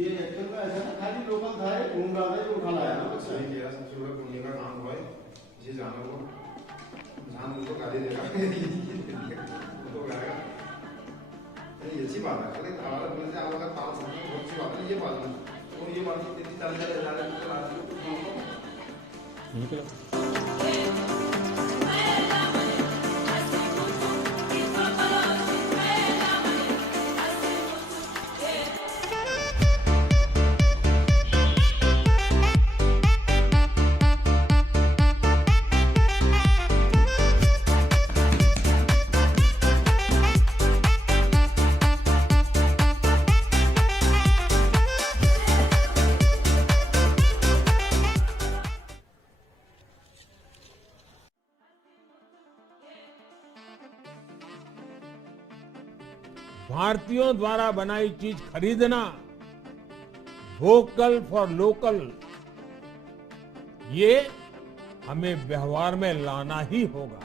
ये एक्चुअल में ऐसा ना खाली लोकल था, ये घूम रहा था, ये उठा लाया ना बच्चा। सही कह रहा, सबसे बड़ा पुण्य का काम हुआ है जिसे जाना को जान उनको गाली देगा उनको गाएगा। ये अच्छी बात है, लेकिन हमारे बोलने से आप अगर ताल सकते हैं बहुत अच्छी बात है। ये बात नहीं और ये बात इतनी चल जाए भारतीयों द्वारा बनाई चीज खरीदना, वोकल फॉर लोकल, ये हमें व्यवहार में लाना ही होगा।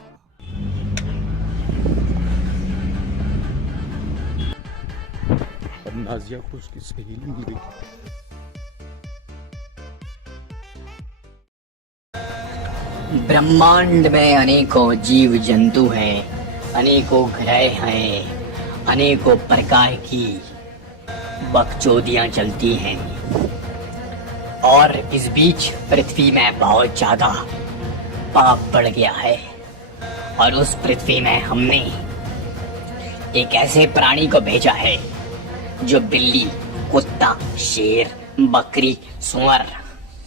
अब नाजिया को उसकी सहेली मिल गई। ब्रह्मांड में अनेकों जीव जंतु हैं, अनेकों ग्रह हैं, अनेकों प्रकार की बकचोदियां चलती हैं और इस बीच पृथ्वी में बहुत ज्यादा पाप बढ़ गया है। और उस पृथ्वी में हमने एक ऐसे प्राणी को भेजा है जो बिल्ली, कुत्ता, शेर, बकरी, सुअर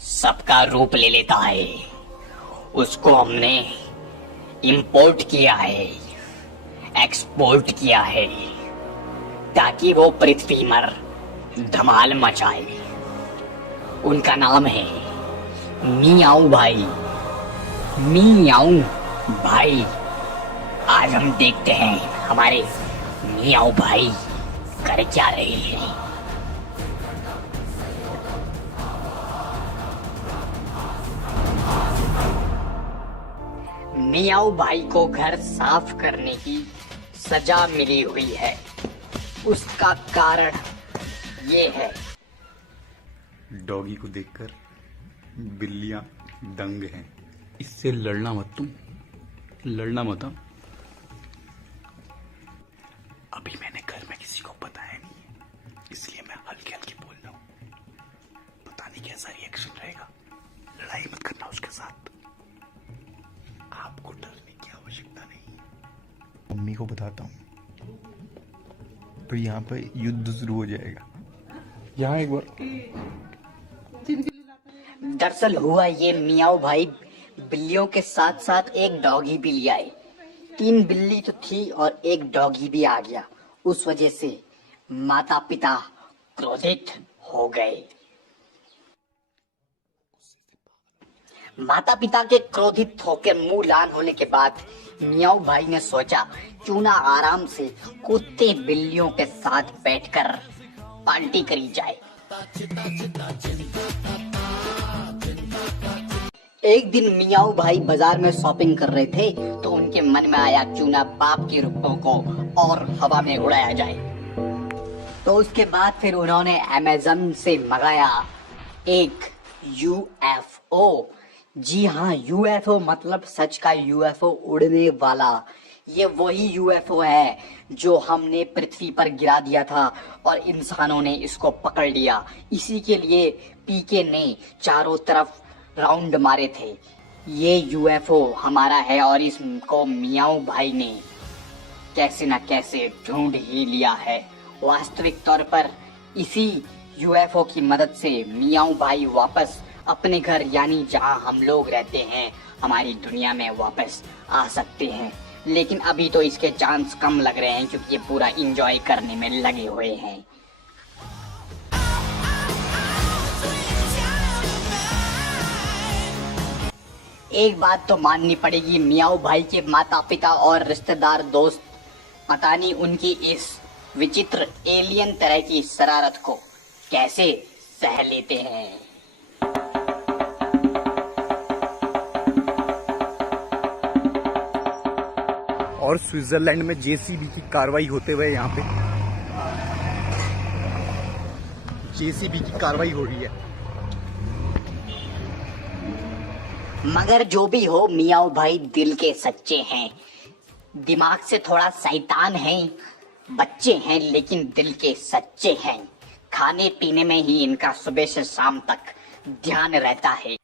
सबका रूप ले लेता है। उसको हमने इंपोर्ट किया है, एक्सपोर्ट किया है, ताकि वो पृथ्वी पर धमाल मचाए। उनका नाम है मियाऊ भाई। मियाऊ भाई, आज हम देखते हैं हमारे मियाऊ भाई कर क्या रहे हैं। मियाऊ भाई को घर साफ करने की सजा मिली हुई है। उसका कारण ये है, डॉगी को देखकर बिल्लियां दंग हैं। इससे लड़ना मत, तुम लड़ना मत। अभी मैंने घर में किसी को बताया नहीं है, इसलिए मैं हल्की हल्की बोल रहा हूँ। पता नहीं कैसा रिएक्शन रहेगा। लड़ाई मत करना उसके साथ, आपको डरने की आवश्यकता नहीं। मम्मी को बताता हूँ तो यहाँ पे युद्ध शुरू हो जाएगा। यहाँ एक बार दरअसल हुआ ये, मियाऊ भाई बिल्लियों के साथ साथ एक डॉगी भी ले आए। 3 बिल्ली तो थी और एक डॉगी भी आ गया। उस वजह से माता पिता क्रोधित हो गए। माता पिता के क्रोधित होकर मुंह लाल होने के बाद मियाऊ भाई ने सोचा क्यों ना आराम से कुत्ते बिल्लियों के साथ बैठकर पार्टी करी जाए। एक दिन मियाऊ भाई बाजार में शॉपिंग कर रहे थे तो उनके मन में आया क्यों ना बाप के रुपयों को और हवा में उड़ाया जाए। तो उसके बाद फिर उन्होंने अमेज़न से मंगाया एक UFO। जी हाँ, UFO मतलब सच का UFO, उड़ने वाला। ये वही UFO है जो हमने पृथ्वी पर गिरा दिया था और इंसानों ने इसको पकड़ लिया। इसी के लिए पीके ने चारों तरफ राउंड मारे थे। ये UFO हमारा है और इसको मियाऊ भाई ने कैसे न कैसे ढूंढ ही लिया है। वास्तविक तौर पर इसी UFO की मदद से मियाऊ भाई वापस अपने घर यानी जहां हम लोग रहते हैं, हमारी दुनिया में वापस आ सकते हैं। लेकिन अभी तो इसके चांस कम लग रहे हैं क्योंकि ये पूरा एंजॉय करने में लगे हुए हैं। एक बात तो माननी पड़ेगी, मियाऊ भाई के माता पिता और रिश्तेदार दोस्त पता नहीं उनकी इस विचित्र एलियन तरह की शरारत को कैसे सह लेते हैं। और स्विट्जरलैंड में जेसीबी की कार्रवाई होते हुए यहाँ पे जेसीबी की कार्रवाई हो रही है। मगर जो भी हो, मियाँ भाई दिल के सच्चे हैं, दिमाग से थोड़ा शैतान हैं, बच्चे हैं लेकिन दिल के सच्चे हैं। खाने पीने में ही इनका सुबह से शाम तक ध्यान रहता है।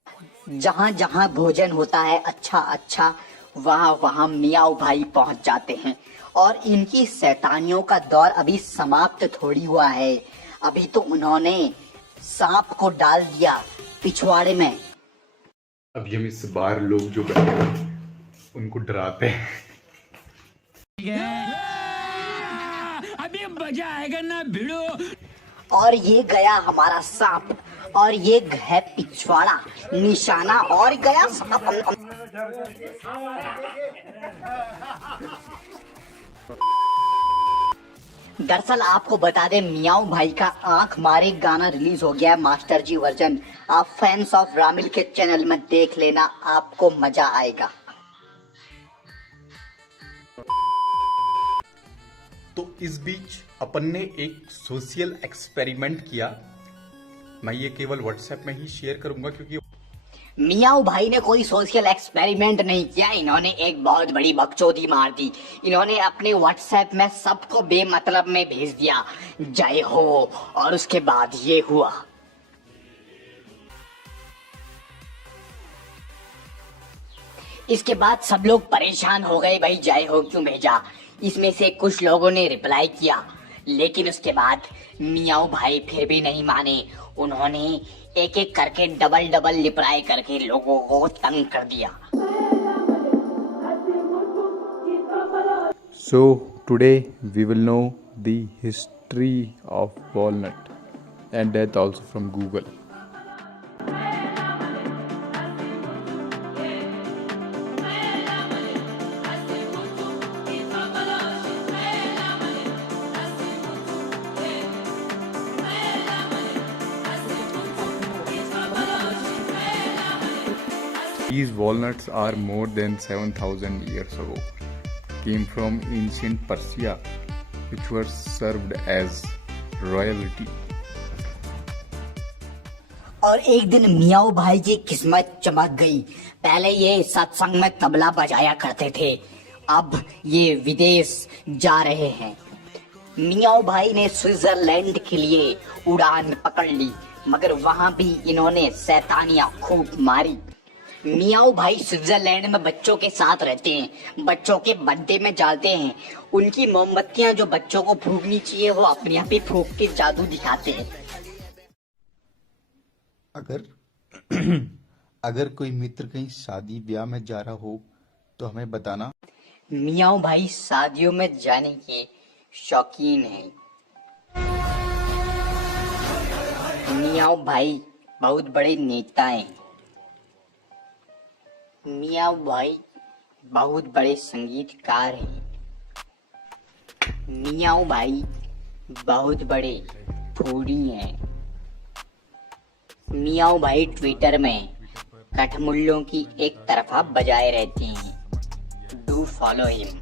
जहाँ जहाँ भोजन होता है अच्छा अच्छा, वहाँ वहाँ मियाँ भाई पहुँच जाते हैं। और इनकी शैतानियों का दौर अभी समाप्त थोड़ी हुआ है। अभी तो उन्होंने सांप को डाल दिया पिछवाड़े में। अभी हम इस बार लोग जो बैठे हैं उनको डराते हैं। अभी मजा आएगा ना भिड़ो। और ये गया हमारा सांप, और ये है पिछवाड़ा निशाना, और गया सांप। दरअसल आपको बता दें, मियाँ भाई का आंख मारे गाना रिलीज हो गया है, मास्टर जी वर्जन। आप फैंस ऑफ रामिल के चैनल में देख लेना, आपको मजा आएगा। तो इस बीच अपन ने एक सोशल एक्सपेरिमेंट किया। मैं ये केवल व्हाट्सएप में ही शेयर करूंगा क्योंकि मियाँ भाई ने कोई सोशल एक्सपेरिमेंट नहीं किया, इन्होंने एक बहुत बड़ी बकचोदी मार दी। इन्होंने अपने व्हाट्सएप में सबको बेमतलब में भेज दिया जय हो, और उसके बाद ये हुआ। इसके बाद सब लोग परेशान हो गए, भाई जय हो क्यों भेजा। इसमें से कुछ लोगों ने रिप्लाई किया, लेकिन उसके बाद मियाँ भाई फिर भी नहीं माने। उन्होंने एक एक करके डबल रिप्लाई करके लोगों को तंग कर दिया। So today we will know the history of walnut and that also from Google. These walnuts are more than 7,000 years ago. Came from ancient Persia, which were served as royalty. और एक दिन मियाँ भाई की किस्मत चमक गई। पहले ये सत्संग में तबला बजाया करते थे, अब ये विदेश जा रहे हैं। मियाँ भाई ने स्विट्जरलैंड के लिए उड़ान पकड़ ली, मगर वहां भी इन्होंने शैतानियां खूब मारी। मियाँ भाई स्विट्जरलैंड में बच्चों के साथ रहते हैं, बच्चों के बर्थडे में जाते हैं। उनकी मोमबत्तियां जो बच्चों को फूकनी चाहिए वो अपने आप ही फूक के जादू दिखाते हैं। अगर कोई मित्र कहीं शादी ब्याह में जा रहा हो तो हमें बताना। मियाँ भाई शादियों में जाने के शौकीन हैं। मियाँ भाई बहुत बड़े नेता हैं। मियाँ भाई बहुत बड़े संगीतकार हैं। मियाँ भाई बहुत बड़े फूडी हैं। मियाँ भाई ट्विटर में कठमुल्लों की एक तरफा बजाए रहते हैं। Do follow him.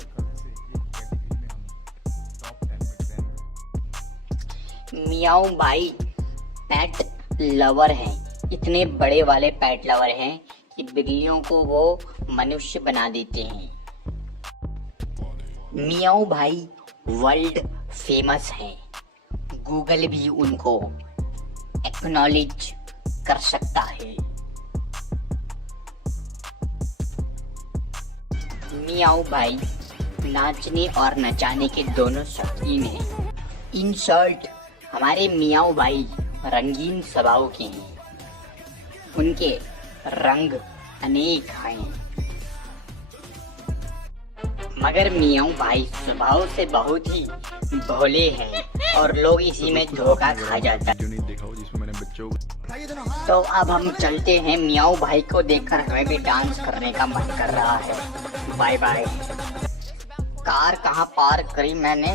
मियाँ भाई पेट लवर हैं, इतने बड़े वाले पेट लवर हैं कि बिल्लियों को वो मनुष्य बना देते हैं। मियाँ भाई वर्ल्ड फेमस हैं, गूगल भी उनको एक्नॉलेज कर सकता है। मियाँ भाई नाचने और नचाने के दोनों शौकीन हैं। इन शॉर्ट हमारे मियाँ भाई रंगीन स्वभाव के हैं, उनके रंग अनेक हैं। मगर मियाँ भाई स्वभाव से बहुत ही भोले हैं और लोग इसी में धोखा खा जाता है। जो नहीं देखा हो जिसमें मैंने बच्चों तो अब हम चलते हैं, मियाँ भाई को देखकर हमें भी डांस करने का मन कर रहा है। Bye bye. कार कहाँ पार्क करी मैंने,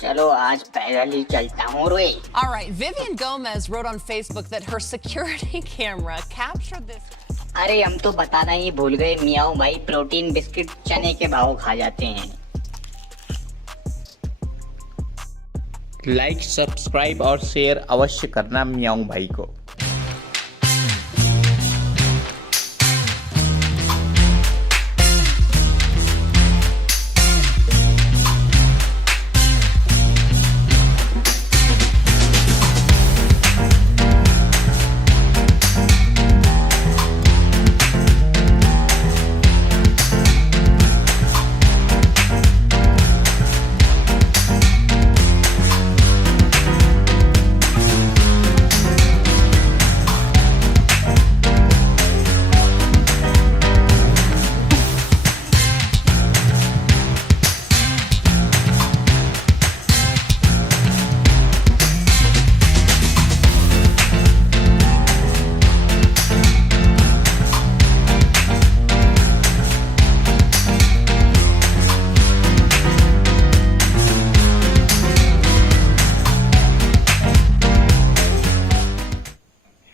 चलो आज पैदल ही चलता हूँ रोए। All right, Vivian Gomez wrote on Facebook that her security camera captured this. अरे हम तो बताना ही भूल गए, मियाँ भाई प्रोटीन बिस्किट चने के भाव खा जाते हैं। लाइक, सब्सक्राइब और शेयर अवश्य करना मियाऊ भाई को।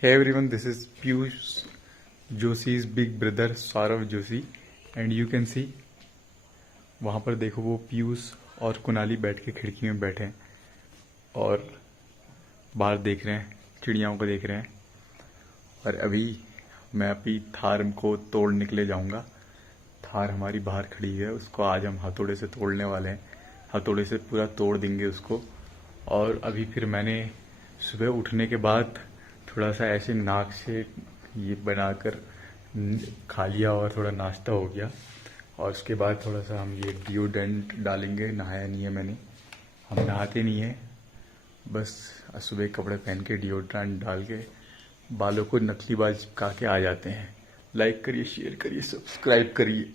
Hey everyone, this is Piyush, Joshi's big brother Saurav Joshi, and you can see वहाँ पर देखो वो पीयूष और कुणाली बैठ के खिड़की में बैठे हैं और बाहर देख रहे हैं, चिड़ियाओं को देख रहे हैं। और अभी मैं अपनी थार को तोड़ निकले जाऊंगा। थार हमारी बाहर खड़ी है, उसको आज हम हथौड़े से तोड़ने वाले हैं। हथौड़े से पूरा तोड़ देंगे उसको। और अभी फिर मैंने सुबह उठने के बाद थोड़ा सा ऐसे नाक से ये बनाकर खा लिया और थोड़ा नाश्ता हो गया। और उसके बाद थोड़ा सा हम ये डिओड्रेंट डालेंगे। नहाया नहीं है मैंने, हम नहाते नहीं हैं, बस सुबह कपड़े पहन के डिओड्रेंट डाल के बालों को नकली बाल चिपका के आ जाते हैं। लाइक करिए, शेयर करिए, सब्सक्राइब करिए।